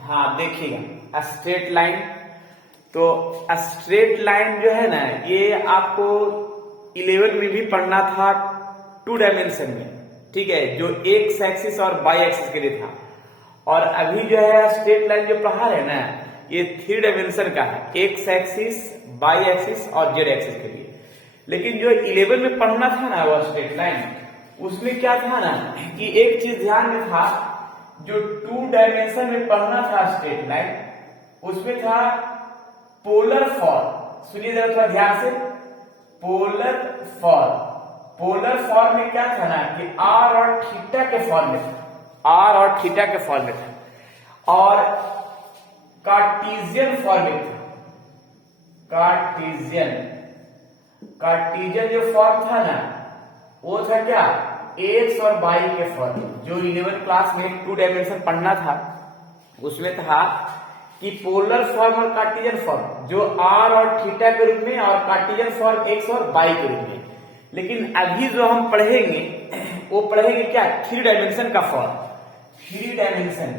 हाँ देखिएगा, straight line. तो स्ट्रेट लाइन जो है ना, ये आपको 11 में भी पढ़ना था 2 डायमेंशन में, ठीक है, जो एक्स एक्सिस और वाई एक्सिस के लिए था। और अभी जो है स्ट्रेट लाइन जो पढ़ा है ना, ये 3 डायमेंशन का है, एक्स एक्सिस, वाई एक्सिस और जेड एक्सिस के लिए। लेकिन जो 11 में पढ़ना था ना वो स्ट्रेट लाइन, उसमें क्या था ना कि एक चीज ध्यान में था, जो 2 डायमेंशन में पढ़ना था स्ट्रेट लाइन, उसमें था पोलर फॉर्म। सुनिए जरा थोड़ा ध्यान से, पोलर फॉर्म। पोलर फॉर्म में क्या था ना कि आर और थीटा के फॉर्म में था, आर और थीटा के फॉर्म में था। और कार्टेशियन फॉर्म में था, कार्टेशियन जो फॉर्म था ना वो था क्या, एक्स और वाई के फॉर्म। जो 11 क्लास में 2 डायमेंशन पढ़ना था उसमें था कि पोलर फॉर्म और कार्टेशियन फॉर्म, जो आर और थीटा के रूप में, और कार्टेशियन फॉर्म एक्स और वाई के रूप में। लेकिन अभी जो हम पढ़ेंगे वो पढ़ेंगे क्या, 3 डायमेंशन का फॉर्म, 3 डायमेंशन।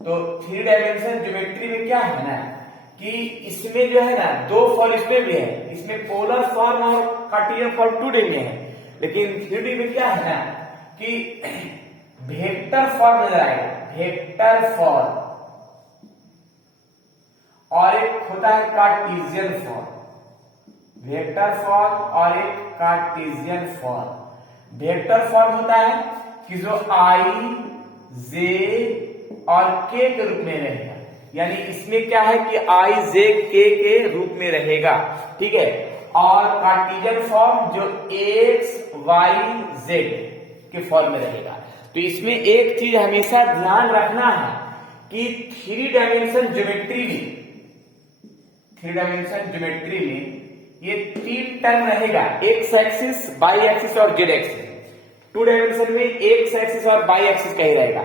तो 3 डायमेंशन ज्योमेट्री में क्या है ना कि इसमें जो है ना 2 फॉर्म इसमें भी है, इसमें पोलर फॉर्म और कार्टेशियन फॉर्म 2D में है। लेकिन 3D में क्या है ना कि वेक्टर फॉर्म नजर आएगा, वेक्टर फॉर्म, और एक होता है कार्टेशियन फॉर्म, वेक्टर फॉर्म और एक कार्टेशियन फॉर्म। वेक्टर फॉर्म होता है कि जो आई, जे और के रूप में रहेगा, यानी इसमें क्या है कि आई, जे, के रूप में रहेगा, ठीक है। और कार्टेशियन फॉर्म जो एक्स, वाई, जेड के फॉर्म में रहेगा। तो इसमें एक चीज हमेशा ध्यान रखना है कि 3 डायमेंशन ज्योमेट्री में, 3 डायमेंशन ज्योमेट्री में ये 3 टर्म रहेगा, एक्स एक्सिस, वाई एक्सिस और जेड एक्सिस। 2 डायमेंशन में एक्स एक्सिस और वाई एक्सिस का ही रहेगा।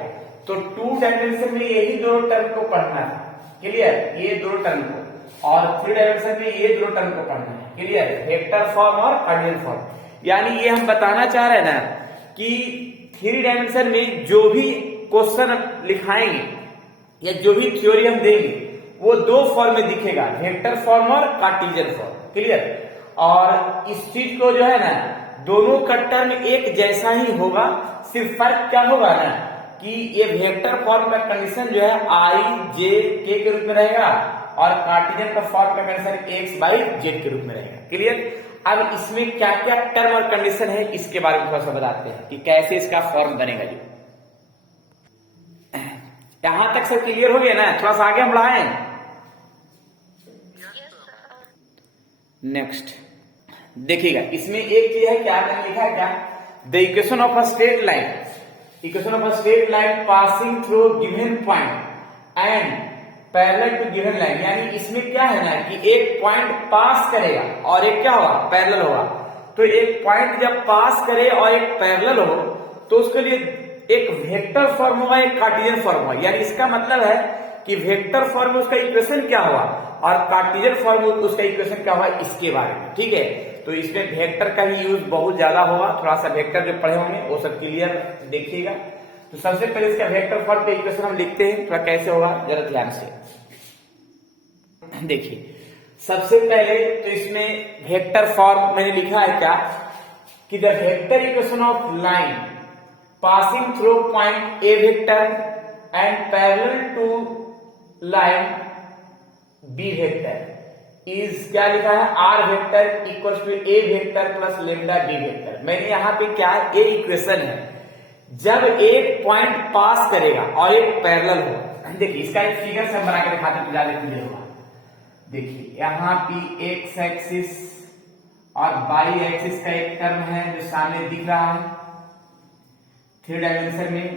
तो 2 डायमेंशन में यही 2 टर्म को पढ़ना है, क्लियर, ये 2 टर्म को। और 3 डायमेंशन में ये 2 टर्म को पढ़ना है, क्लियर, वेक्टर फॉर्म और कार्टेशियन फॉर्म। यानी ये हम बताना चाह रहे हैं ना कि 3 डायमेंशन में जो भी क्वेश्चन लिखाएंगे या जो भी थ्योरी हम देंगे वो 2 फॉर्म में दिखेगा, वेक्टर फॉर्म और कार्टेशियन फॉर्म, क्लियर। और इस चीज को जो है ना दोनों का टर्म एक जैसा ही होगा, सिर्फ फर्क क्या होगा ना कि ये वेक्टर फॉर्म का कंडीशन जो है आई, जे, के रूप में रहेगा, और कार्टेशियन का फॉर्म का कंडीशन एक्स, वाई, जेड के रूप में रहेगा, क्लियर। अब इसमें क्या क्या टर्म और कंडीशन है इसके बारे में थोड़ा सा बताते हैं कि कैसे इसका फॉर्म बनेगा। जो यहां तक सब क्लियर हो गया ना, थोड़ा सा आगे हम बढ़ाएं। नेक्स्ट देखिएगा, इसमें एक चीज है, क्या मैंने लिखा है क्या, the equation of a straight line, equation of a straight line passing through given point and parallel to given line. यानी इसमें क्या है ना कि एक पॉइंट पास करेगा और एक क्या होगा, पैरेलल होगा। तो एक पॉइंट जब पास करे और एक पैरेलल हो तो उसके लिए एक वेक्टर फॉर्म होगा, एक कार्टेशियन फॉर्म होगा। यानी इसका मतलब है कि वेक्टर फॉर्म में उसका इक्वेशन क्या होगा और कार्टेशियन फॉर्म में उसका इक्वेशन क्या होगा, इसके बारे में, ठीक है। तो इसमें वेक्टर का ही यूज बहुत ज्यादा होगा, थोड़ा सा वेक्टर जो पढ़े होंगे वो सब क्लियर देखिएगा। तो सबसे पहले इसका वेक्टर फॉर्म पे इक्वेशन हम लिखते हैं, थोड़ा कैसे होगा जरा ध्यान से देखिए। सबसे पहले तो इसमें वेक्टर फॉर्म मैंने लिखा है क्या कि the vector equation of line passing through point a vector and parallel to line b vector is, क्या लिखा है, r vector equals to a vector plus lambda B vector. मैंने यहाँ पे क्या है, ए इक्वेशन है, जब एक पॉइंट पास करेगा और एक पैरेलल हो। देखिए इसका एक फिगर से हम बना के दिखाते तो ज्यादा क्लियर होगा। देखिए यहाँ पे एक्स एक्सिस और वाई एक्सिस का एक टर्म है जो सामने दिख रहा है 3 डायमेंशन में,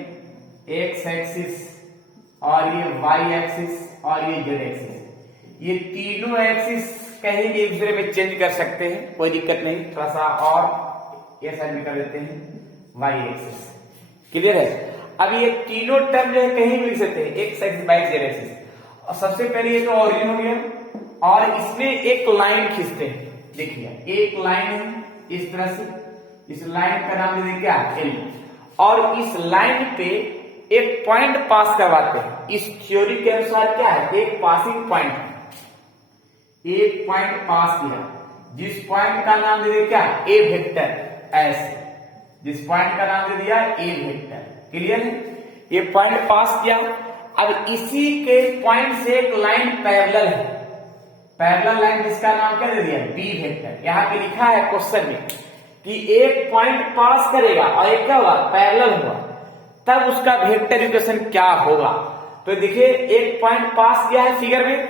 एक्स एक्सिस और ये वाई एक्सिस और ये जेड एक्सिस। ये तीनों एक्सिस कहीं भी एक दूसरे में चेंज कर सकते हैं, कोई दिक्कत नहीं। थोड़ा सा और ये साइड में कर देते हैं, वाई एक्सिस, क्लियर है। अब ये तीनों टर्म जो है कहीं भी लिख सकते हैं, x axis, y, z axis. और सबसे पहले ये तो ओरिजिन हो गया, और इसमें एक लाइन खींचते हैं। देखिए एक लाइन है इस तरह से, इस लाइन का नाम दे क्या, एल। और इस लाइन पे एक पॉइंट पास करवाते हैं। इस थ्योरी के अनुसार क्या है, एक पासिंग पॉइंट है, एक पॉइंट पास किया, जिस पॉइंट का नाम दे दिया क्या, ए वेक्टर, ऐसे जिस पॉइंट का नाम दे दिया ए वेक्टर। क्लियर है, ये पॉइंट पास किया। अब इसी के पॉइंट से एक लाइन पैरेलल है, पैरेलल लाइन जिसका नाम क्या दे दिया, बी वेक्टर। यहां पे लिखा है क्वेश्चन में कि एक पॉइंट पास करेगा और एक क्या होगा, पैरेलल हुआ, तब उसका वेक्टर इक्वेशन क्या होगा। तो देखिए एक पॉइंट पास किया है फिगर में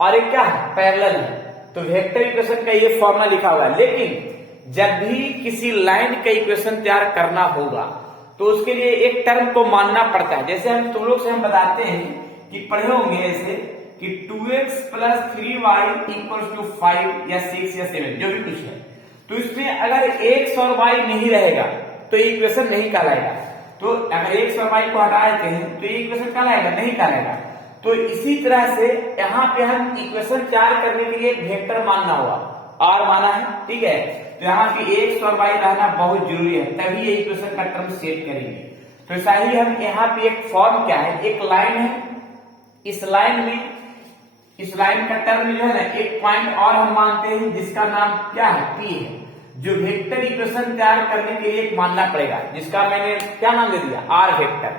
और एक क्या है, पैरेलल है, तो वेक्टर इक्वेशन का ये फॉर्मूला लिखा हुआ है। लेकिन जब भी किसी लाइन का इक्वेशन तैयार करना होगा तो उसके लिए एक टर्म को मानना पड़ता है। जैसे हम तुम लोग से हम बताते हैं कि पढ़े होंगे ऐसे कि 2x + 3y = 5 या 6 या 7 जो भी कुछ है, तो इसमें अगर x और y नहीं रहेगा तो ये इक्वेशन नहीं कहलाएगा। तो अगर x और y को हटा देते हैं तो ये इक्वेशन कहलाएगा, नहीं कहलाएगा। तो इसी तरह से यहाँ पे हम इक्वेशन तैयार करने के लिए एक वेक्टर मानना होगा, r माना है, ठीक है। तो यहाँ पे x और y रहना बहुत जरूरी है, तभी ये इक्वेशन का टर्म सेट करेंगे। तो ऐसा ही हम यहाँ पे एक फॉर्म क्या है, एक लाइन है, इस लाइन में, इस लाइन का टर्म जो है ना, एक पॉइंट और हम मानते हैं जिसका नाम क्या है, p है, जो वेक्टर इक्वेशन तैयार करने के लिए एक मानना पड़ेगा, जिसका मैंने क्या नाम दे दिया, r वेक्टर।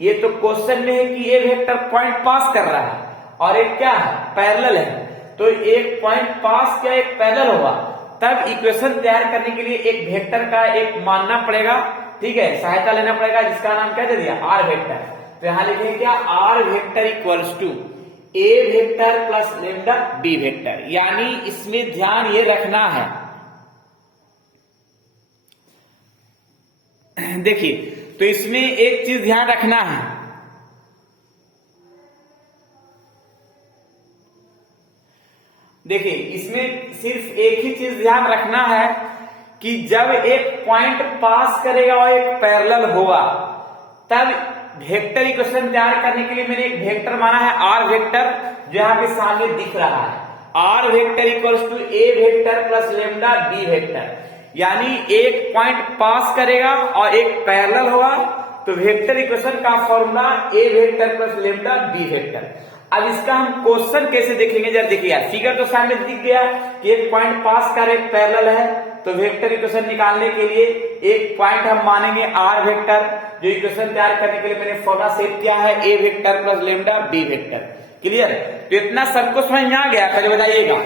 ये तो क्वेश्चन में है कि ये वेक्टर पॉइंट पास कर रहा है और एक क्या है, पैरेलल है। तो एक पॉइंट पास क्या, एक पैरेलल होगा, तब इक्वेशन तैयार करने के लिए एक वेक्टर का एक मानना पड़ेगा, ठीक है, सहायता लेना पड़ेगा, जिसका नाम क्या दे दिया, r वेक्टर। तो यहां लिखेंगे क्या, r vector = a vector plus lambda b vector. यानी इसमें ध्यान ये रखना है, देखिए, तो इसमें एक चीज ध्यान रखना है, देखिए इसमें सिर्फ एक ही चीज ध्यान रखना है कि जब एक पॉइंट पास करेगा और एक पैरेलल होगा, तब वेक्टर इक्वेशन तैयार करने के लिए मैंने एक वेक्टर माना है r वेक्टर, जो यहाँ पे सामने दिख रहा है। r vector = a vector plus lambda b vector. यानी एक पॉइंट पास करेगा और एक पैरेलल होगा, तो वेक्टर इक्वेशन का formula a vector plus lambda b vector. अब इसका हम क्वेश्चन कैसे देखेंगे, जब देखिए फिगर तो सामने दिख गया कि एक पॉइंट पास कर एक पैरेलल है, तो वेक्टर इक्वेशन निकालने के लिए एक पॉइंट हम मानेंगे r वेक्टर, जो इक्वेशन तैयार करने के लिए मैंने फॉर्मूला सेट किया है a vector plus lambda b vector. Clear, तो इतना सबको समझ में आ गया, पहले बताइएगा।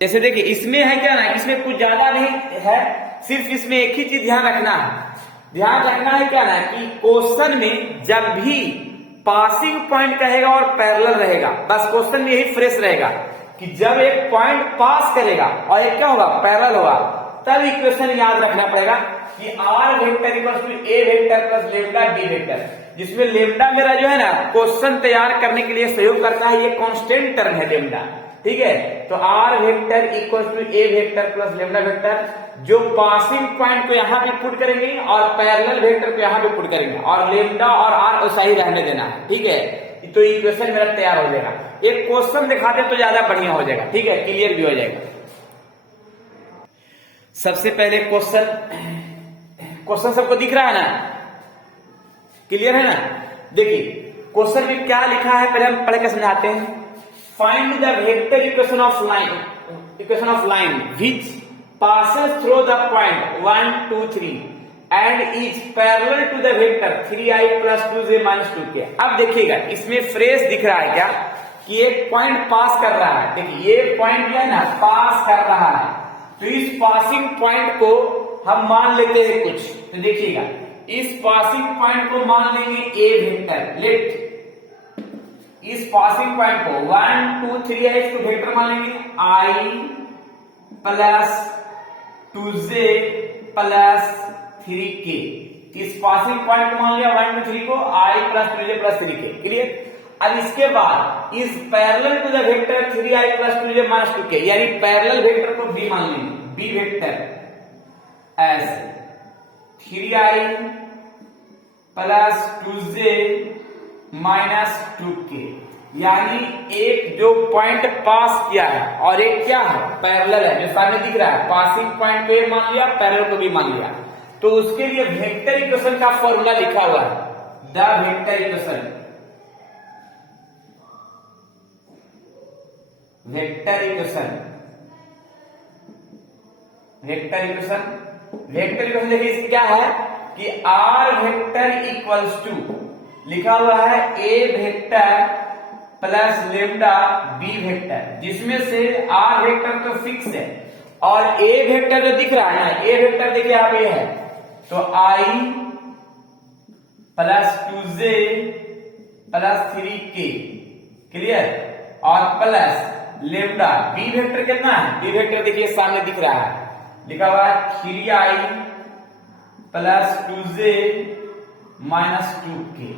जैसे देखिए इसमें है क्या ना, इसमें कुछ ज्यादा नहीं है, सिर्फ इसमें एक ही चीज ध्यान रखना है, ध्यान रखना है क्या ना, कि क्वेश्चन में जब भी पासिंग पॉइंट कहेगा और पैरेलल रहेगा, बस क्वेश्चन में यही फ्रेश रहेगा कि जब एक पॉइंट पास करेगा और एक क्या होगा, पैरेलल होगा, तब इक्वेशन याद रखना पड़ेगा कि r vector = a vector plus lambda b vector, जिसमें लेम्डा मेरा जो है ना क्वेश्चन तैयार करने के लिए सहयोग करता है, ये कांस्टेंट टर्म है लेम्डा, ठीक है। तो r vector = a vector plus lambda vector, जो पासिंग पॉइंट को यहाँ पे पुट करेंगे और पैरेलल वेक्टर को यहाँ पे पुट करेंगे, और लेम्डा और r वैसा ही रहने देना है, ठीक है। तो इक्वेशन मेरा तैयार हो जाएगा। एक क्वेश्चन दिखाते तो ज्यादा बढ़िया हो जाएगा, ठीक है, क्लियर भी हो जाएगा। सबसे पहले क्वेश्चन सबको दिख रहा है ना, क्लियर है ना। देखिए क्वेश्चन में क्या लिखा है, पहले हम पढ़ के समझाते हैं। Find the vector equation of line which passes through the point 1 2 3 and is parallel to the vector 3i plus 2j minus 2k। अब देखिएगा इसमें फ्रेश दिख रहा है क्या, कि एक पॉइंट पास कर रहा है। देखिए ये पॉइंट जो है ना पास कर रहा है, तो इस पासिंग पॉइंट को हम मान लेते हैं कुछ। तो देखिएगा इस पासिंग पॉइंट को मान लेंगे a वेक्टर, लेट इस पासिंग पॉइंट को 1 2 3 है, इसको वेक्टर मान लेंगे i plus 2j plus 3k। इस पासिंग पॉइंट को मान लिया 1 2 3 को i plus 2j plus 3k। Clear. अब इसके बाद इस parallel to the vector 3i plus 2j minus 2k, यानी पैरेलल वेक्टर को b मान लेंगे, b vector as 3i plus 2j minus 2k। यानी एक जो पॉइंट पास किया है और एक क्या है, पैरेलल है, जो सामने दिख रहा है, पासिंग पॉइंट को मान लिया, पैरेलल को भी मान लिया, तो उसके लिए वेक्टर इक्वेशन का फॉर्मूला लिखा हुआ है, the vector equation. Vector equation, vector equation, vector equation देखिए इसमें क्या है कि आर वेक्टर इक्वल्स टू लिखा हुआ है A vector plus lambda B vector, जिसमें से आर वेक्टर तो फिक्स है और ए वेक्टर जो दिख रहा है ना, ए वेक्टर देखिए आप ये है, तो I plus 2j plus 3k, clear, और प्लस लेमडा बी वेक्टर कितना है, बी वेक्टर देखिए सामने दिख रहा है, लिखा हुआ है 3i plus 2j minus 2k।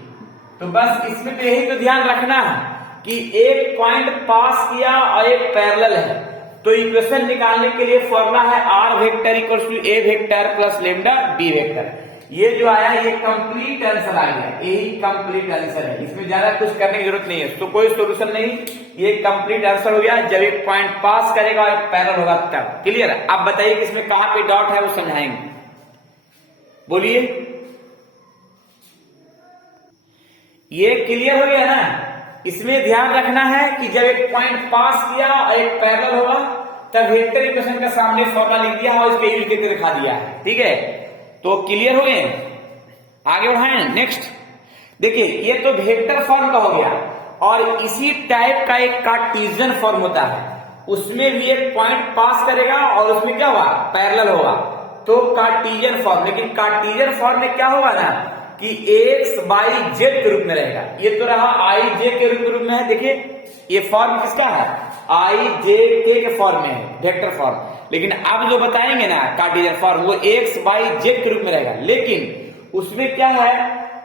तो बस इसमें तो यही तो ध्यान रखना है कि एक पॉइंट पास किया और एक पैरेलल है, तो इक्वेशन निकालने के लिए फॉर्मूला है r vector equals to a vector plus lambda B vector. ये जो आया ये कंप्लीट आंसर आ गया, यही कंप्लीट आंसर है, इसमें ज्यादा कुछ करने की जरूरत नहीं है, तो कोई सोल्यूशन नहीं, ये कंप्लीट आंसर हो गया। जब एक पॉइंट पास करेगा और एक पैरेलल होगा तब, क्लियर। अब बताइए कि इसमें कहां पे डॉट है वो समझाएंगे, बोलिए। ये क्लियर हो गया ना। इसमें ध्यान रखना है कि जब एक पॉइंट पास किया और एक पैरेलल होगा तब वेक्टर इक्वेशन का सामने फॉर्मूला लिख दिया और इसके यूज करके दिखा दिया है, ठीक है। तो क्लियर हो गए, आगे बढ़ाएं नेक्स्ट। देखिए ये तो वेक्टर फॉर्म का हो गया, और इसी टाइप का एक कार्टेशियन फॉर्म होता है, उसमें भी एक पॉइंट पास करेगा और उसमें क्या होगा, पैरेलल होगा, तो कार्टेशियन फॉर्म। लेकिन कार्टेशियन फॉर्म में क्या होगा ना कि x y z के रूप में रहेगा। ये तो रहा i j के रूप में है, देखिए ये फॉर्म किसका है, i j k के फॉर्म में है, वेक्टर फॉर्म। लेकिन अब जो बताएंगे ना कार्टेशियन फॉर्म, वो x y z के रूप में रहेगा, लेकिन उसमें क्या है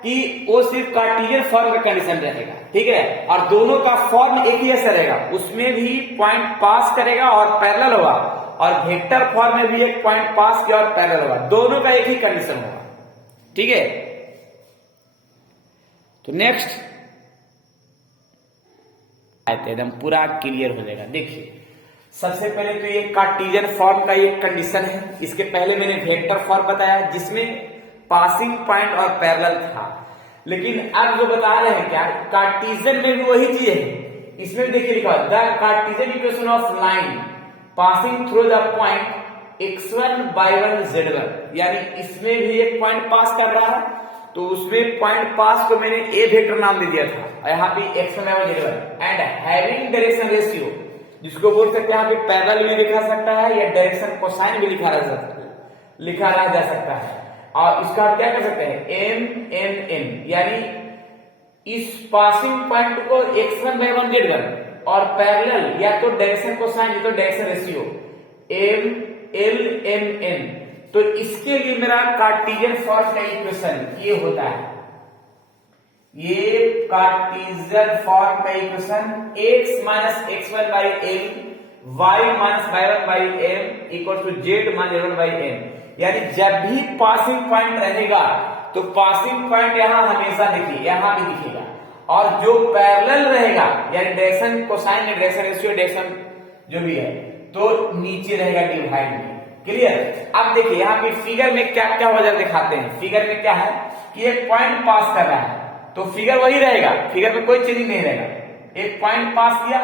कि वो सिर्फ कार्टेशियन फॉर्म का कंडीशन रहेगा, ठीक है, और दोनों का फॉर्म एक ही ऐसा रहेगा, उसमें भी पॉइंट पास करेगा और पैरेलल होगा, और वेक्टर फॉर्म में भी एक पॉइंट पास किया और पैरेलल होगा, दोनों का एक ही कंडीशन होगा, ठीक है। तो नेक्स्ट एकदम पूरा क्लियर हो जाएगा। देखिए सबसे पहले तो ये कार्टेशियन फॉर्म का एक कंडीशन है, इसके पहले मैंने वेक्टर फॉर्म बताया जिसमें पासिंग पॉइंट और पैरेलल था, लेकिन अब जो बता रहे हैं क्या, कार्टेशियन में भी वही चीज है, इसमें देखिए लिखा the Cartesian equation of line passing through the point x1 y1 z1, यानी इसमें भी एक पॉइंट पास कर रहा है, तो उसमें पॉइंट पास को मैंने ए वेक्टर नाम दे दिया था, और यहाँ पे x1 y1 z1 and having direction ratio, जिसको बोल सकते हैं यहाँ पे पैरेलल भी लिखा सकता है या डायरेक्शन कोसाइन भी लिखा रहा जा सकता है, और इसका आप क्या कर सकते हैं m n n, यानी इस पासिंग पॉइंट को x1 y1 z1 और पैरेलल या तो डायरेक्शन कोसाइन या तो direction ratio m l m n, तो इसके लिए मेरा कार्टेशियन फॉर्म का इक्वेशन ये होता है, ये कार्टेशियन फॉर्म का equation x minus x1 by m y minus y1 by m equal to z minus z1 by m, यानी जब भी पासिंग पॉइंट रहेगा तो पासिंग पॉइंट यहां हमेशा देखिए यहां भी दिखेगा, और जो पैरेलल रहेगा यानी direction cosine direction ratio direction जो भी है तो नीचे रहेगा डिवाइड में, क्लियर। अब देखिए यहाँ पे फिगर में क्या क्या वजह दिखाते हैं, फिगर में क्या है कि एक पॉइंट पास कर रहा है तो फिगर वही रहेगा, फिगर में कोई चेंजिंग नहीं रहेगा, एक पॉइंट पास किया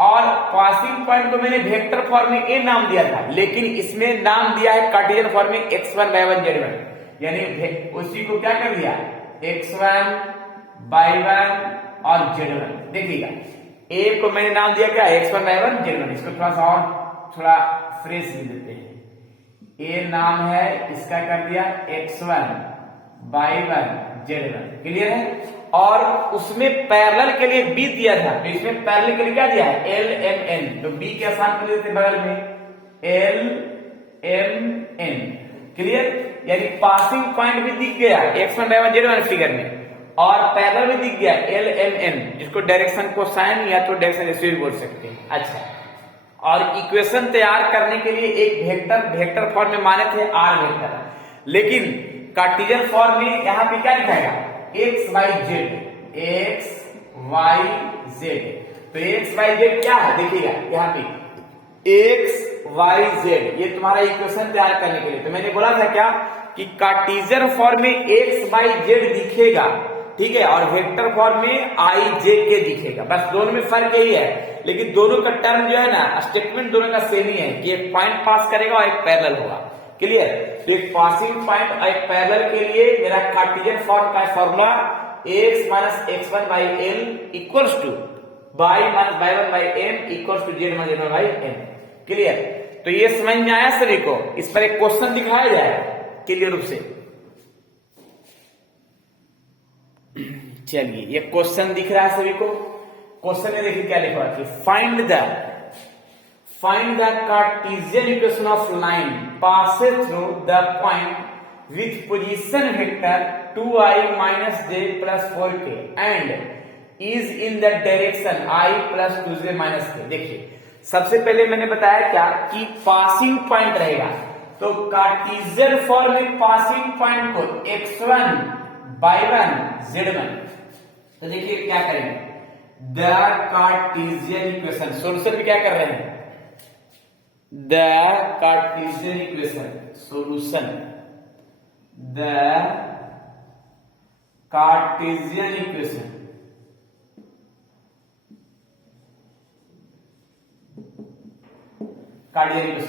और पासिंग पॉइंट को मैंने वेक्टर फॉर्म में ए नाम दिया था, लेकिन इसमें नाम दिया है कार्टेशियन फॉर्म में x1 y1 z1, यानी उसी को क्या कर दिया x1 y1 और z1। देखिएगा ए को मैंने नाम दिया क्या x1 y1 z1, इसको थोड़ा सा और थोड़ा फ्रेश भी देते हैं, ए नाम है इसका कर दिया x1 y1 z1, क्लियर है। और उसमें पैरेलल के लिए b दिया था, तो इसमें पैरेलल के लिए क्या दिया है l m n, तो b के आसान कर देते बगल में l m n, क्लियर। यानी पासिंग पॉइंट भी दिख गया x1 y1 z1 फिगर में, और पैरेलल भी दिख गया l m n, जिसको डायरेक्शन कोसाइन या तो डायरेक्शन रेशियो बोल सकते हैं। अच्छा, और इक्वेशन तैयार करने के लिए एक वेक्टर फॉर्म में माने थे आर वेक्टर, लेकिन कार्टेशियन फॉर्म में यहाँ पे क्या लिखाएगा x y z, x y z. तो एक्स वाई जेड क्या है देखिएगा यहाँ पे एक्स वाई जेड, ये तुम्हारा इक्वेशन तैयार करने के लिए। तो मैंने बोला था क्या कि कार्टेशियन फॉर्म में एक्स वाई जेड दिखेगा, ठीक है, और वेक्टर फॉर्म में आई जे के दिखेगा। बस दोनों में फर्क यही है, लेकिन दोनों का टर्म जो है ना, स्टेटमेंट दोनों का सेम ही है कि एक पॉइंट पास करेगा और एक पैरेलल होगा। क्लियर? तो एक पासिंग पॉइंट और एक पैरेलल के लिए मेरा कार्टेशियन फॉर्म का formula x minus x1 by l equals to y minus y1 by m equals to z minus z1 by m. Clear? तो ये समझ में आया सभी को? इस पर एक क्वेश्चन दिखाया जाए क्लियर रूप से। चलिए, ये क्वेश्चन दिख रहा है सभी को। क्वेश्चन में देखिए क्या लिखा है कि find the Cartesian equation of line passes through the point with position vector 2i minus j plus 4k and is in the direction i plus 2j minus k। देखिए, सबसे पहले मैंने बताया क्या कि पासिंग पॉइंट रहेगा, तो कार्टेशियन फॉर्म में पासिंग पॉइंट को x1 y1 z1। तो देखिए क्या करेंगे, द कार्टेशियन इक्वेशन सोल्यूशन में क्या कर रहे हैं, the Cartesian equation solution, the Cartesian equation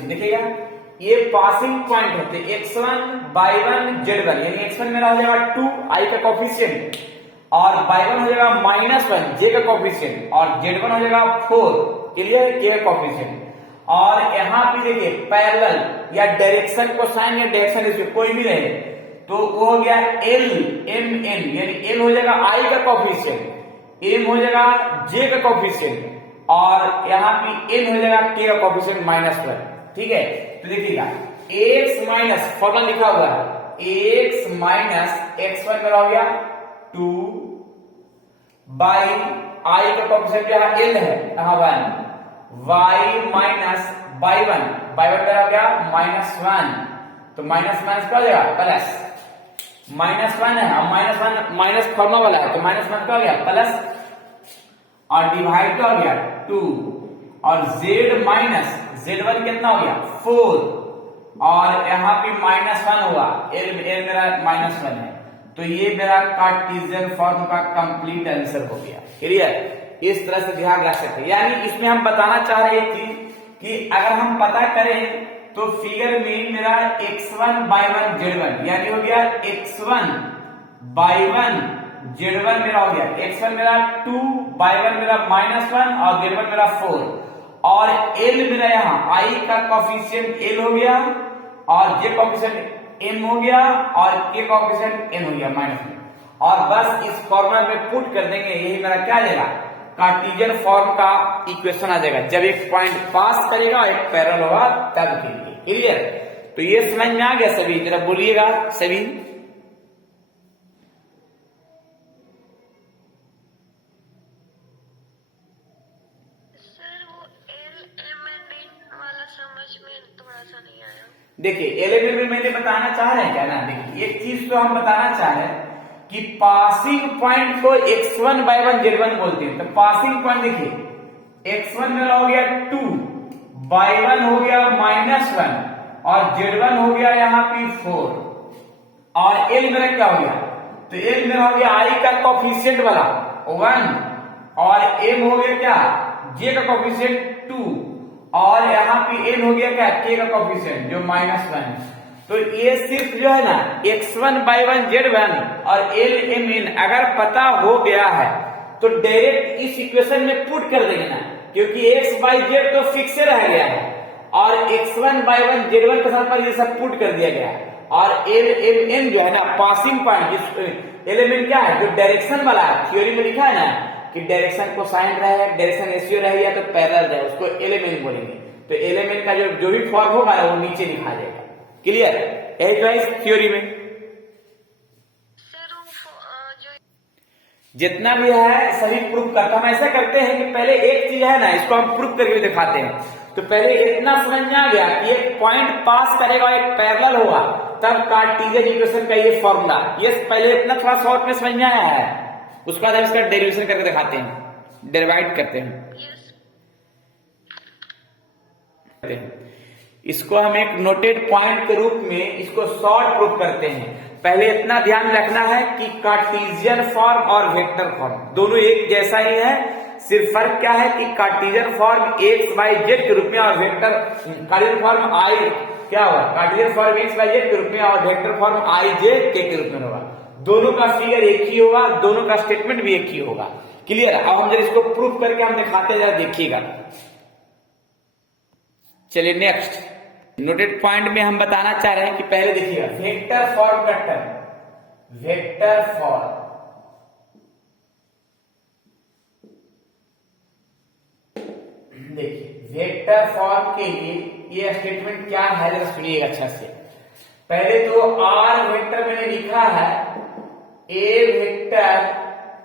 देखिएगा, ये पासिंग पॉइंट होते x1 y1 z1, यानी x1 मेरा हो जाएगा 2 i का कोफिशिएंट और y1 हो जाएगा -1 j का कोफिशिएंट और z1 हो जाएगा 4 क्लियर k का कोफिशिएंट। और यहाँ पे देखिए पैरेलल या डायरेक्शन को साइन या डायरेक्शन रेशियो कोई भी रहे तो वो हो गया एल एम एन, यानी एल हो जाएगा आई का कोफिशिएंट, एम हो जाएगा जे का कोफिशिएंट और यहाँ पे एन हो जाएगा के का कोफिशिएंट -1। ठीक है, तो देखिएगा x माइनस फॉर्मूला लिखा हुआ है x माइनस x1 मेरा हो गया 2 बाई आई का कोफिशिएंट यहाँ एल है यहाँ 1 y माइनस y1 मेरा हो गया -1, तो माइनस माइनस क्या हो जाएगा प्लस, -1 है और -1 माइनस फॉर्मूला वाला है तो -1 क्या हो गया प्लस और डिवाइड क्या हो गया 2 और z माइनस z1 कितना हो गया 4 और यहाँ पे -1 हुआ, l मेरा -1 है, तो ये मेरा कार्टेशियन फॉर्म का कंप्लीट आंसर हो गया। क्लियर? इस तरह से ध्यान रख सकते हैं। यानी इसमें हम बताना चाह रहे हैं कि अगर हम पता करें तो फिगर में मेरा x1 y1 z1 यानी हो गया x1 y1 z1 मेरा हो गया, x1 मेरा 2 y1 मेरा -1 और z1 मेरा 4 और l मेरा यहाँ i का कोफिशिएंट l हो गया और j कोफिशिएंट m हो गया और k कोफिशिएंट n हो गया -1 और बस इस फॉर्मूला में पुट कर देंगे, यही मेरा क्या आ जाएगा कार्टेशियन फॉर्म का इक्वेशन आ जाएगा जब एक पॉइंट पास करेगा और एक पैरेलल होगा तब के लिए। क्लियर? तो ये समझ में आ गया सभी? जरा बोलिएगा सभी। सर वो एल एम एन एन वाला समझ में थोड़ा सा नहीं आया। देखिए एलिमेंट में मैंने बताना चाह रहे हैं क्या ना, देखिए एक चीज तो हम बताना चाह रहे हैं कि पासिंग पॉइंट को x1 y1 z1 बोलते हैं। तो पासिंग पॉइंट देखिए x1 मेरा हो गया 2 y1 हो गया -1 और z1 हो गया यहाँ पे 4 और l मेरा क्या हो गया, तो l मेरा हो गया i का कोफिशिएंट वाला 1 और m हो गया क्या j का कोफिशिएंट 2 और यहाँ पे n हो गया क्या k का कोफिशिएंट जो -1। तो ये सिर्फ जो है ना x1 y1 z1 और l m n अगर पता हो गया है तो डायरेक्ट इस इक्वेशन में पुट कर देंगे ना, क्योंकि x y z तो फिक्स रह गया है और x1 y1 z1 के साथ पर ये सब पुट कर दिया गया है और l m n जो है ना पासिंग पॉइंट जिस एलिमेंट क्या है जो डायरेक्शन वाला है, थ्योरी में लिखा है ना कि डायरेक्शन को साइन रहे डायरेक्शन रेशियो रहे या तो पैरेलल रहे उसको एलिमेंट बोलेंगे। तो एलिमेंट का जो भी फॉर्म होगा वो नीचे लिखा जाएगा। क्लियर? यही तो है थ्योरी में जितना भी है सभी प्रूफ करता हम ऐसा करते हैं कि पहले एक चीज है ना इसको हम प्रूफ करके दिखाते हैं। तो पहले इतना समझ में आ गया कि एक पॉइंट पास करेगा एक पैरेलल होगा तब कार्टेशियन इक्वेशन का ये फॉर्मूला, ये पहले इतना थोड़ा शॉर्ट में समझ में आया है। उसके बाद हम इसका डेरिवेशन करके दिखाते हैं, डिवाइड करते हैं। इसको हम एक नोटेड पॉइंट के रूप में इसको शॉर्ट प्रूफ करते हैं। पहले इतना ध्यान रखना है कि कार्टेशियन फॉर्म और वेक्टर फॉर्म दोनों एक जैसा ही है, सिर्फ फर्क क्या है कि Cartesian form x y z के रूप में और वेक्टर कार्टेशियन फॉर्म आई क्या होगा, Cartesian form x y z के रूप में और वेक्टर फॉर्म आई जे के रूप में होगा। दोनों का फिगर एक ही होगा, दोनों का स्टेटमेंट भी एक ही होगा। क्लियर? अब हम जब इसको प्रूफ करके हम दिखाते जरा देखिएगा। चलिए नेक्स्ट नोटेड पॉइंट में हम बताना चाह रहे हैं कि पहले देखिएगा वेक्टर फॉर्म का टर्म, वेक्टर फॉर्म देखिए वेक्टर फॉर्म के लिए ये स्टेटमेंट क्या है जरा सुनिएगा अच्छा से। पहले तो आर वेक्टर मैंने लिखा है A vector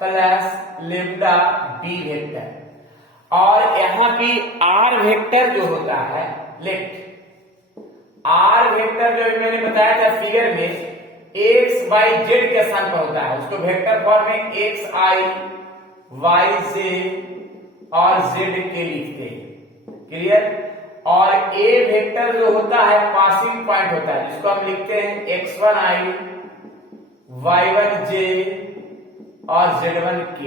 plus lambda B vector, और यहां की आर वेक्टर जो होता है लेफ्ट, आर वेक्टर जो मैंने बताया था फिगर में एक्स वाई जेड के स्थान पर होता है, उसको वेक्टर फॉर्म में एक्स आई वाई जे और जेड के लिखते हैं। क्लियर? और ए वेक्टर जो होता है पासिंग पॉइंट होता है, जिसको हम लिखते हैं x1 i y1 j और z1 k,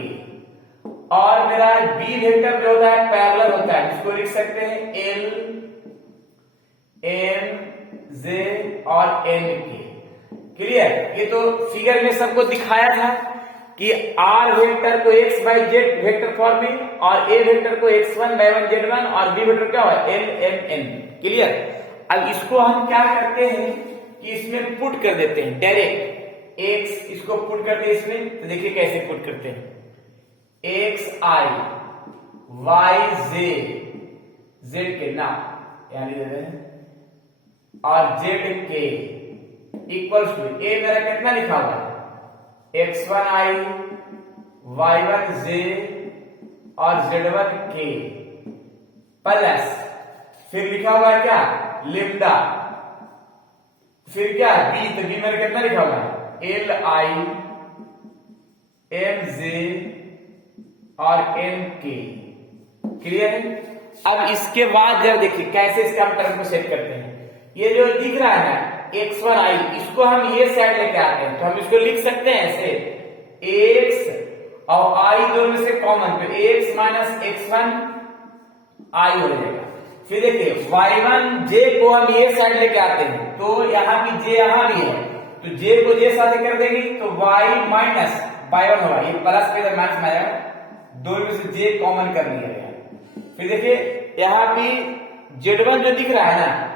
और मेरा बी वेक्टर जो होता है पैरेलल होता है, जिसको लिख सकते हैं l m j और n k। क्लियर? ये तो फिगर में सबको दिखाया था कि आर वेक्टर को x y z vector form में और ए वेक्टर को x1 y1 z1 और बी वेक्टर क्या है l m n। क्लियर? अब इसको हम क्या करते हैं कि इसमें पुट कर देते हैं डायरेक्ट, x इसको पुट करते हैं इसमें, तो देखिए कैसे पुट करते हैं, x i y j z के नाम यहां लिख देते हैं और z के इक्वल्स टू ए मेरा कितना लिखा हुआ है x1 i y1 j और z1 k प्लस फिर लिखा हुआ है क्या लेम्डा, फिर क्या b, तो b मेरा कितना लिखा हुआ है l i m j और n k। क्लियर है? अब इसके बाद जरा देखिए कैसे इसके हम टर्म को सेट करते हैं। ये जो दिख रहा है ना x1 i, इसको हम ये साइड लेके आते हैं, तो हम इसको लिख सकते हैं ऐसे x और i दोनों में से कॉमन, तो x माइनस x1 i हो जाएगा। फिर देखिए y1 j को हम ये साइड लेके आते हैं, तो यहाँ भी j यहाँ भी है, तो j को j साथ कर देंगे तो y माइनस y1 होगा, ये प्लस के इधर माइनस आएगा, दोनों में से j कॉमन कर लिया गया। फिर देखिए यहाँ भी z1 जो दिख रहा है ना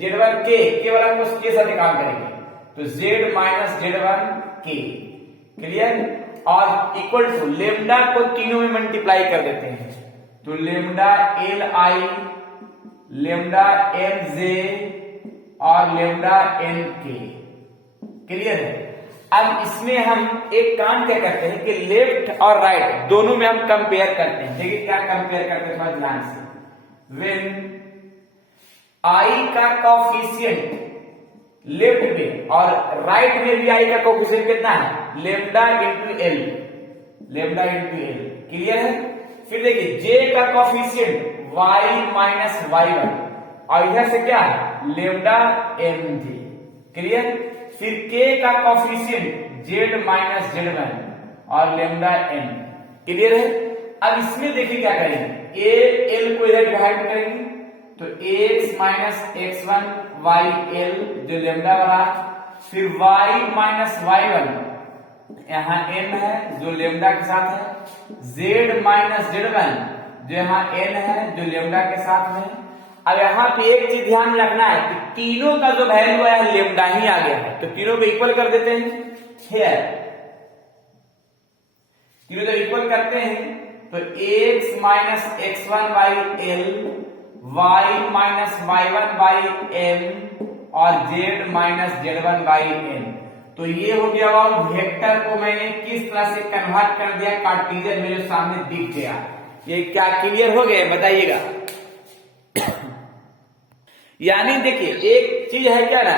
z1 k वाला को के साथ काम करेंगे, तो z minus z1 k। Clear? और इक्वल टू लेम्डा को तीनों में मल्टीप्लाई कर देते हैं, तो lambda l i, lambda m j और लेम्डा एन के। क्लियर है? अब इसमें हम एक काम क्या करते हैं कि लेफ्ट और राइट दोनों में हम कंपेयर करते हैं। देखिए क्या कंपेयर करते हैं थोड़ा ध्यान से। व्हेन आई का कोफिशिएंट लेफ्ट में और राइट में भी आई का कोफिशिएंट कितना है lambda into L, lambda into L. Clear है? फिर देखिए जे का कोफिशिएंट y माइनस y1 और इधर से क्या है लेम्डा एम जे। क्लियर? फिर k का कोफिशिएंट z माइनस z1 और लेम्डा n। क्लियर है? अब इसमें देखिए क्या करेंगे, a l को इधर डिवाइड करेंगे, तो x minus x1 y l जो लेम्डा बना, फिर y माइनस y1 यहाँ m है जो लेम्डा के साथ है, z माइनस z1 जो यहाँ n है जो लेम्डा के साथ में। अब यहाँ पे एक चीज ध्यान रखना है कि तीनों का जो वैल्यू है लेम्डा ही आ गया है, तो तीनों को इक्वल कर देते हैं। हियर तीनों जब इक्वल करते हैं तो x minus x1 by l, y minus y1 by m और z minus z1 by n। तो ये हो गया और वेक्टर को मैंने किस तरह से कन्वर्ट कर दिया कार्टेशियन में जो सामने दिख गया। ये क्या क्लियर हो गया बताइएगा? यानी देखिए एक चीज है क्या ना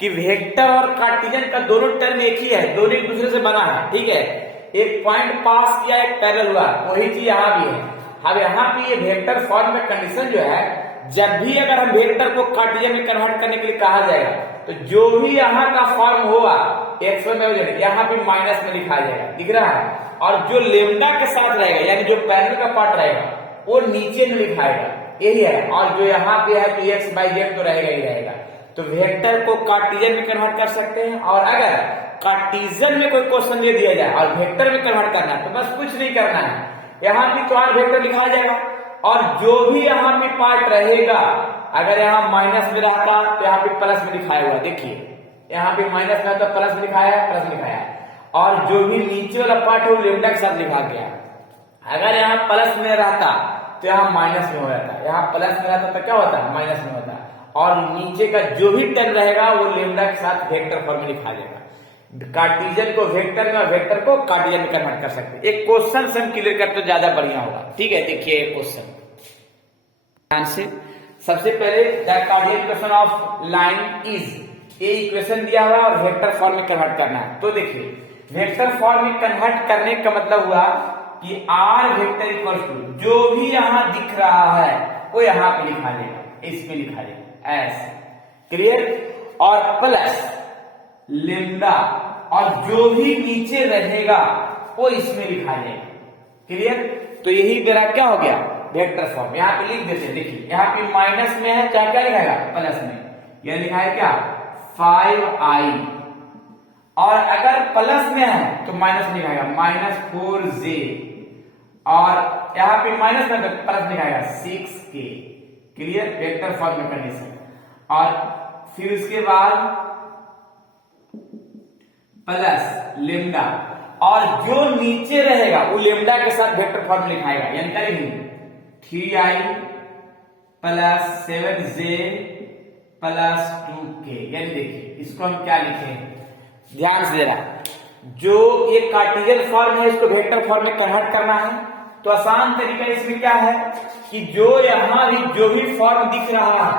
कि वेक्टर और कार्टेशियन का दोनों टर्म एक ही है, दोनों एक दूसरे से बना है। ठीक है? एक पॉइंट पास किया, एक पैरेलल हुआ, वही चीज यहाँ भी है। अब यहाँ पे ये वेक्टर फॉर्म में कंडीशन जो है, जब भी अगर हम वेक्टर को कार्टेशियन में कन्वर्ट करने के लिए कहा जाएगा तो जो भी यहाँ का फॉर्म होगा x1 में हो जाएगा, यहाँ पे माइनस में लिखा जाएगा, दिख रहा है। और जो लेमडा के साथ रहेगा यानी जो पैरेलल का पार्ट रहेगा वो नीचे में लिखाएगा, यही है। और जो यहाँ पे है तो x बाई जेड तो रहेगा ही रहेगा। तो वेक्टर को कार्टेशियन में कन्वर्ट कर सकते हैं। और अगर कार्टेशियन में कोई क्वेश्चन दे दिया जाए और वेक्टर में कन्वर्ट करना है तो बस कुछ नहीं करना है, यहाँ पे चार वेक्टर लिखा जाएगा और जो भी यहाँ पे पार्ट रहेगा, अगर यहाँ माइनस में रहता तो यहाँ पे प्लस में लिखाया हुआ, देखिए यहाँ पे माइनस में तो प्लस में लिखाया है, प्लस लिखाया है। और जो भी नीचे वाला पार्ट है वो लेमडा के साथ लिखा गया। अगर यहाँ प्लस में रहता तो यहाँ माइनस में हो जाता, यहाँ प्लस में रहता तो क्या होता, माइनस में होता। और नीचे का जो भी टर्म रहेगा वो लेमडा के साथ वेक्टर फॉर्म में लिखा जाएगा। कार्टेशियन को वेक्टर में और वेक्टर को कार्टेशियन में कन्वर्ट कर सकते हैं। एक क्वेश्चन से हम क्लियर करते तो ज्यादा बढ़िया होगा, ठीक है। देखिए क्वेश्चन ध्यान से। सबसे पहले the Cartesian equation of line is, ये इक्वेशन दिया हुआ और वेक्टर फॉर्म में कन्वर्ट करना है। तो देखिए वेक्टर फॉर्म में कन्वर्ट करने का मतलब हुआ कि आर वेक्टर इक्वल टू जो भी यहां दिख रहा है वो यहां पे लिखा जाएगा, इसमें लिखा जाएगा ऐसे, क्लियर। और प्लस लेमडा और जो भी नीचे रहेगा वो इसमें लिखा जाएगा, क्लियर। तो यही मेरा क्या हो गया, वेक्टर फॉर्म। यहाँ पे लिख देते हैं, देखिए यहाँ पे माइनस में है, चाहे क्या लिखाएगा, प्लस में। यह लिखा है क्या, 5i। और अगर प्लस में है तो माइनस लिखाएगा, -4j। और यहाँ पे माइनस में तो प्लस लिखाएगा 6k, क्लियर, वेक्टर फॉर्म में कंडीशन। और फिर उसके बाद प्लस लेमडा और जो नीचे रहेगा वो लेमडा के साथ वेक्टर फॉर्म में लिखाएगा, यानी क्या लिखेंगे 3i plus 7j plus 2k। यानी देखिए इसको हम क्या लिखें, ध्यान से जरा, जो ये कार्टेशियन फॉर्म है इसको वेक्टर फॉर्म में कन्वर्ट करना है तो आसान तरीका इसमें क्या है कि जो यहां भी जो भी फॉर्म दिख रहा है,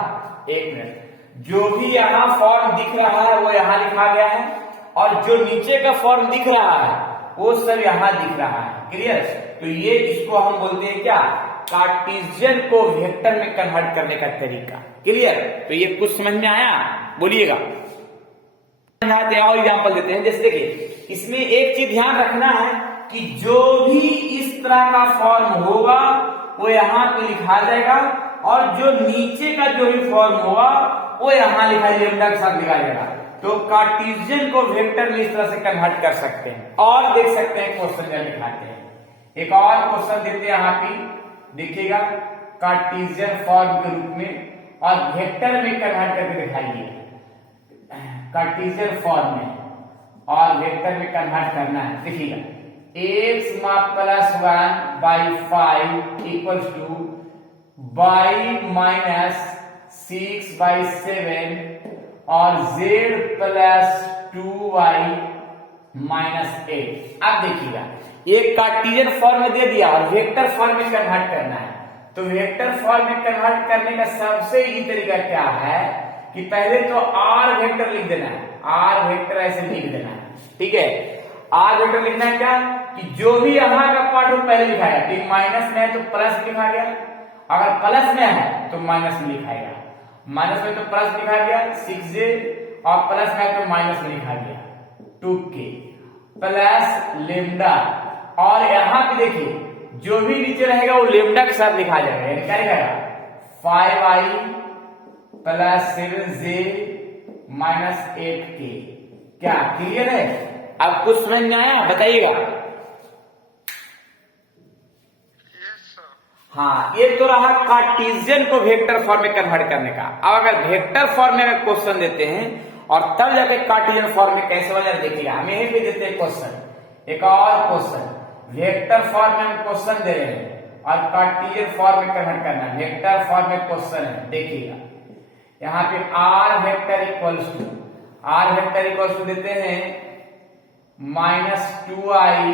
एक मिनट, जो भी यहां फॉर्म दिख रहा है वो यहां लिखा गया है और जो नीचे का फॉर्म दिख रहा है वो सब यहां दिख रहा है, क्लियर। तो ये इसको हम बोलते हैं क्या, कार्टेशियन को वेक्टर में कन्वर्ट करने का तरीका, क्लियर। तो ये कुछ समझ में आया, बोलिएगा। और एग्जांपल देते हैं, जैसे देखिए इसमें एक चीज ध्यान रखना है कि जो भी इस तरह का फॉर्म होगा वो यहाँ पे लिखा जाएगा और जो नीचे का जो भी फॉर्म होगा वो यहाँ लिखा लेमडा के साथ लिखा जाएगा। तो कार्टेशियन को वेक्टर में इस तरह से कन्वर्ट कर सकते हैं। और देख सकते हैं क्वेश्चन में दिखाते हैं, एक और क्वेश्चन देते हैं यहाँ पे, देखिएगा कार्टेशियन फॉर्म के रूप में और वेक्टर में कन्वर्ट करके दिखाइए, कार्टेशियन फॉर्म में और वेक्टर में कन्वर्ट करना है। देखिएगा x plus 1 by 5 equal to y minus 6 by 7 और z प्लस 2y माइनस 8। अब देखिएगा ये कार्टेशियन फॉर्म में दे दिया और वेक्टर फॉर्म में कन्वर्ट करना है। तो वेक्टर फॉर्म में कन्वर्ट करने का सबसे इजी तरीका क्या है कि पहले तो r वेक्टर लिख देना है, r वेक्टर ऐसे लिख देना है, ठीक है। r वेक्टर लिखना है क्या कि जो भी यहाँ का पार्ट हो पहले लिखाएगा, ठीक, माइनस में है तो प्लस लिखा गया, अगर प्लस में है तो माइनस में लिखाएगा, माइनस में तो प्लस लिखा गया 6j और प्लस में है तो माइनस में लिखा गया 2k प्लस लेमडा। और यहाँ पे देखिए जो भी नीचे रहेगा वो लेमडा के साथ लिखा जाएगा, यानी क्या लिखेगा 5i plus 7j minus 8k। क्या क्लियर है? अब कुछ समझ में आया, बताइएगा। हाँ, ये तो रहा कार्टेशियन को वेक्टर फॉर्म में कन्वर्ट करने का। अब अगर वेक्टर फॉर्म में अगर क्वेश्चन देते हैं और तब जाके कार्टेशियन फॉर्म में कैसे बना देखिएगा, हम यही पे देते हैं क्वेश्चन, एक और क्वेश्चन वेक्टर फॉर्म में हम क्वेश्चन दे रहे हैं और कार्टेशियन फॉर्म में कन्वर्ट करना है। वेक्टर फॉर्म में क्वेश्चन है, देखिएगा यहाँ पे r वेक्टर इक्वल्स टू देते हैं -2i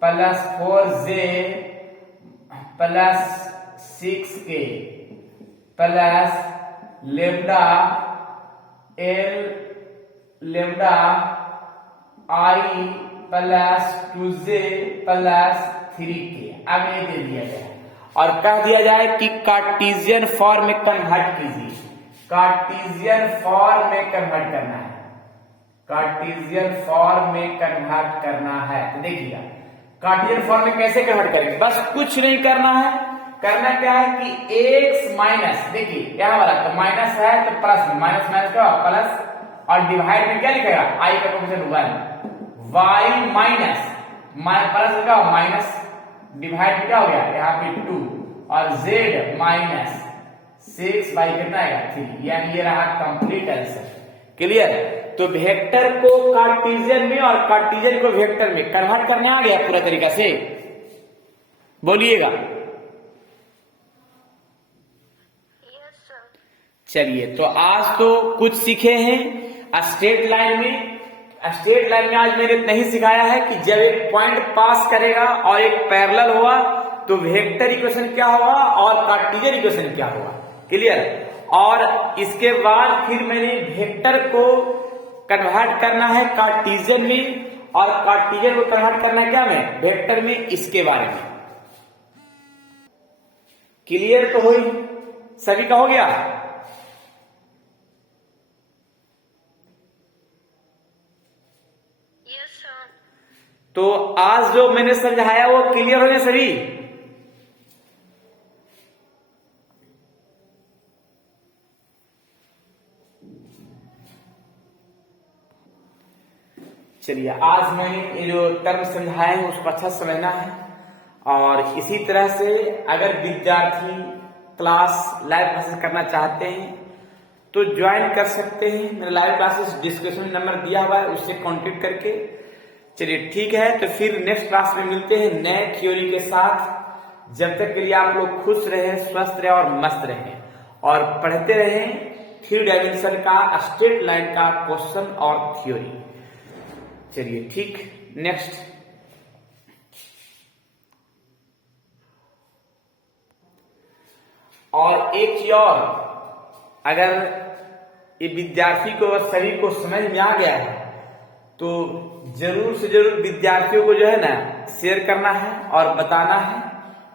plus 4j plus 6k plus lambda l lambda i plus 2j plus 3k, अब ये दे दिया गया और कह दिया जाए कि कार्टेशियन फॉर्म में कन्वर्ट कीजिए, कार्टेशियन फॉर्म में कन्वर्ट करना है, कार्टेशियन फॉर्म में कन्वर्ट करना है। तो देखिएगा कार्टेशियन फॉर्म में कैसे कन्वर्ट करेंगे, बस कुछ नहीं करना है, करना क्या है कि x माइनस, देखिए यहां वाला तो माइनस है तो प्लस, माइनस माइनस का प्लस, और डिवाइड में क्या लिखेगा i का कोएफिशिएंट 1, y माइनस प्लस का माइनस, डिवाइड में क्या हो गया यहाँ पे 2, और z माइनस 6 बाई कितना आएगा 3, यानी ये रहा कंप्लीट आंसर। क्लियर? तो वेक्टर को कार्टेशियन में और कार्टेशियन को वेक्टर में कन्वर्ट करने आ गया पूरा तरीका से, बोलिएगा। चलिए तो आज तो कुछ सीखे हैं स्ट्रेट लाइन में। स्ट्रेट लाइन में आज मैंने नहीं सिखाया है कि जब एक पॉइंट पास करेगा और एक पैरेलल हुआ तो वेक्टर इक्वेशन क्या होगा और कार्टेशियन इक्वेशन क्या होगा। क्लियर? और इसके बाद फिर मैंने वेक्टर को कन्वर्ट करना है कार्टेशियन में और कार्टेशियन को कन्वर्ट करना है क्या में, वेक्टर में, इसके बारे में। क्लियर तो हुई? सभी का हो गया? तो आज जो मैंने समझाया वो क्लियर हो गया सभी? चलिए आज मैंने ये जो टर्म समझाए हैं उसको अच्छा समझना है। और इसी तरह से अगर विद्यार्थी क्लास लाइव क्लासेस करना चाहते हैं तो ज्वाइन कर सकते हैं। मेरा लाइव क्लासेस डिस्क्रिप्शन में नंबर दिया हुआ है, उससे कांटेक्ट करके। चलिए ठीक है, तो फिर नेक्स्ट क्लास में मिलते हैं नए थ्योरी के साथ। जब तक के लिए आप लोग खुश रहें, स्वस्थ रहें और मस्त रहें और पढ़ते रहें 3 डायमेंशन का स्ट्रेट लाइन का क्वेश्चन और थ्योरी। चलिए ठीक, नेक्स्ट। और एक चीज और, अगर ये विद्यार्थी को और सभी को समझ में आ गया है तो जरूर से जरूर विद्यार्थियों को जो है ना शेयर करना है और बताना है,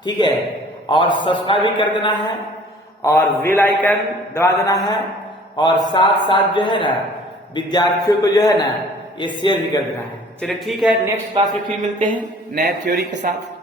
ठीक है। और सब्सक्राइब भी कर देना है और बेल आइकन दबा देना है, और साथ साथ जो है ना विद्यार्थियों को जो है ना ये शेयर भी कर देना है। चलिए ठीक है, नेक्स्ट क्लास में फिर मिलते हैं नए थ्योरी के साथ।